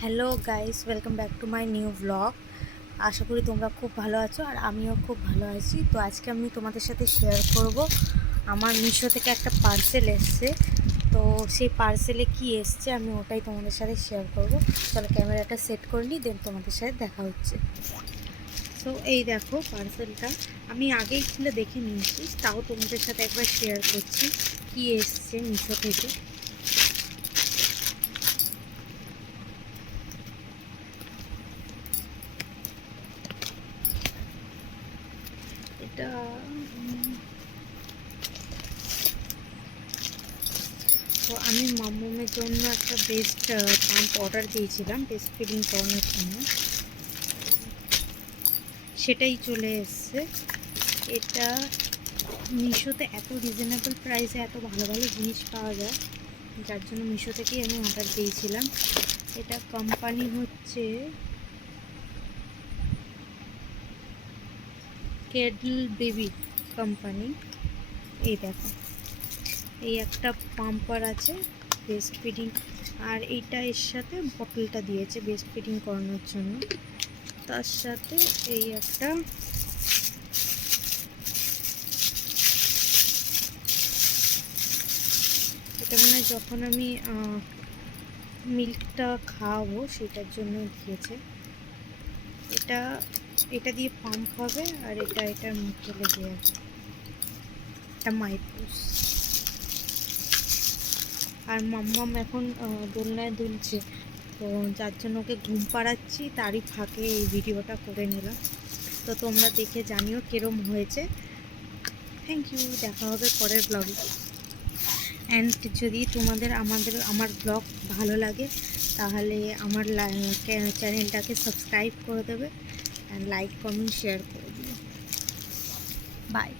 Hello guys welcome back to my new blog আশা করি তোমরা খুব ভালো আছো আর আমিও খুব ভালো আছি। তো আজকে আমি তোমাদের সাথে শেয়ার করব। আমার মিশো থেকে একটা পার্সেল এসছে। তো সেই পার্সেলে কি এসছে আমি ওটাই তোমাদের সাথে শেয়ার করব। তাহলে ক্যামেরাটা সেট করে নিই দেন তোমাদের সাথে দেখা হচ্ছে। তো এই দেখো পার্সেলটা আমি আগেই খুলে দেখে নিয়েছি, তাও তোমাদের সাথে একবার শেয়ার করছি। কি এসছে মিশো থেকে? এটা তো আমি মামুমের জন্য একটা বেস্ট পাম্প অর্ডার দিয়েছিলাম বেস্ট ফিডিং করানোর জন্য। সেটাই চলে এসছে। এটা মিশোতে এত রিজনেবল প্রাইসে এত ভালো ভালো জিনিস পাওয়া যায়, যার জন্য মিশো থেকেই আমি অর্ডার দিয়েছিলাম। এটা কোম্পানি হচ্ছে কেডল বেবি কোম্পানি এই দেখো। এই একটা পাম্পার আছে বেস্ট ফিডিং আর এইটা এর সাথে বটলটা দিয়েছে বেস্ট ফিডিং করানোর জন্য। তার সাথে এই একটা এটা মানে যখন আমি মিল্কটা খাওয়াবো, সেটার জন্য দিয়েছে। এটা এটা দিয়ে পাম্প হবে আর এটা, এটার মুখে লেগে আছে। এটা মাইপুস আর মাম্মাম এখন দোলনায় দুলছে। তো যার জন্য ওকে ঘুম পাড়াচ্ছি, তারই ফাঁকে এই ভিডিওটা করে নিলাম। তো তোমরা দেখে জানিও কিরম হয়েছে। থ্যাংক ইউ দেখা হবে পরের ব্লগে অ্যান্ড যদি তোমাদের আমাদের, আমার ব্লগ ভালো লাগে, তাহলে আমার চ্যানেলটাকে সাবস্ক্রাইব করে দেবে। অ্যান্ড লাইক কমেন্ট শেয়ার করে দিও বাই